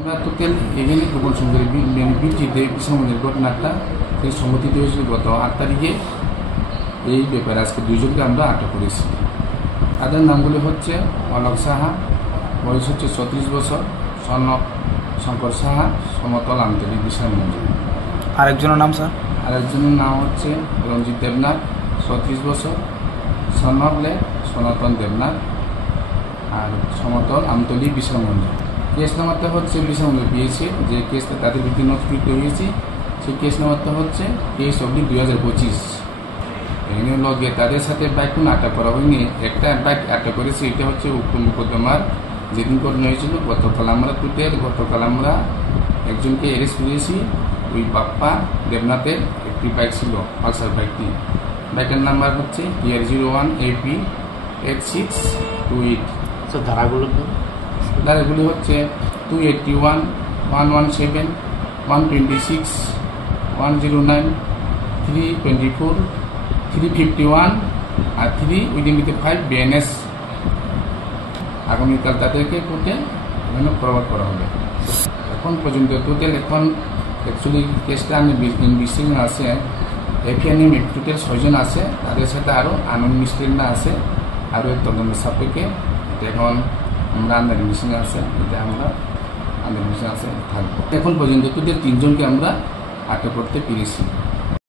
আমরা টোটাল এখানে গোপন সংখ্যার ভিত্তিতে বিশ্বমন্দির ঘটনাটা সংঘটিত হয়েছিল গত 8 তারিখে। এই ব্যাপারে আজকে 2 জনকে আমরা আটক করেছি। তাদের নামগুলি হচ্ছে অলোক সাহা, বয়স হচ্ছে 36 বছর, সনক শঙ্কর সাহা, সমতল আঞ্চলিক বিশাল মঞ্জুর। আরেকজনের নাম স্যার? আরেকজনের নাম হচ্ছে রঞ্জিত দেবনাথ, 36 বছর, সনকলে সনাতন দেবনাথ, আর সমতল আমতলি বিশাল মঞ্জুর। কেস নাম্বারটা হচ্ছে বিশাল মঞ্জুর পেয়েছে, যে কেসটা তাদের বিরুদ্ধে নোটিফিকেশন হয়েছে সেই কেস নাম্বারটা হচ্ছে কেস অবধি 2025। এখানে লগে তাদের সাথে বাইক কোনো আটক করা হয়নি, একটা বাইক আটক করেছে। এটা হচ্ছে উক্ত মোকদ্দমার যেদিন ঘটনা হয়েছিল গতকাল আমরা একজনকে অ্যারেস্ট করেছি। ওই বাপ্পা দেবনাথের একটি বাইক ছিল, পালসার বাইকটি। বাইকের নাম্বার হচ্ছে ER01 AP 8628। ধারাগুলি হচ্ছে 281, 117, 126, 109, 324, 351 আর 3/5 BNS। আগামীকাল তাদেরকে কোর্টে প্রভাব করা হবে। এখন পর্যন্ত টোটাল এখন অ্যাকচুয়ালি কেসটা ইনভেস্টিগেশন আছে, এফআইআর টোটাল 6 জন আছে, তাদের সাথে আরও আনমিস্টেডরা আছে, আরও এক তদন্ত সাপেক্ষে এখন আমরা আন্ডার ইনভেস্টিগেশন আছে, এটা আমরা আন্ডার ইনভেস্টিগেশন আছে থাকবো। এখন পর্যন্ত টোটাল 3 জনকে আমরা আটক করতে পেরেছি।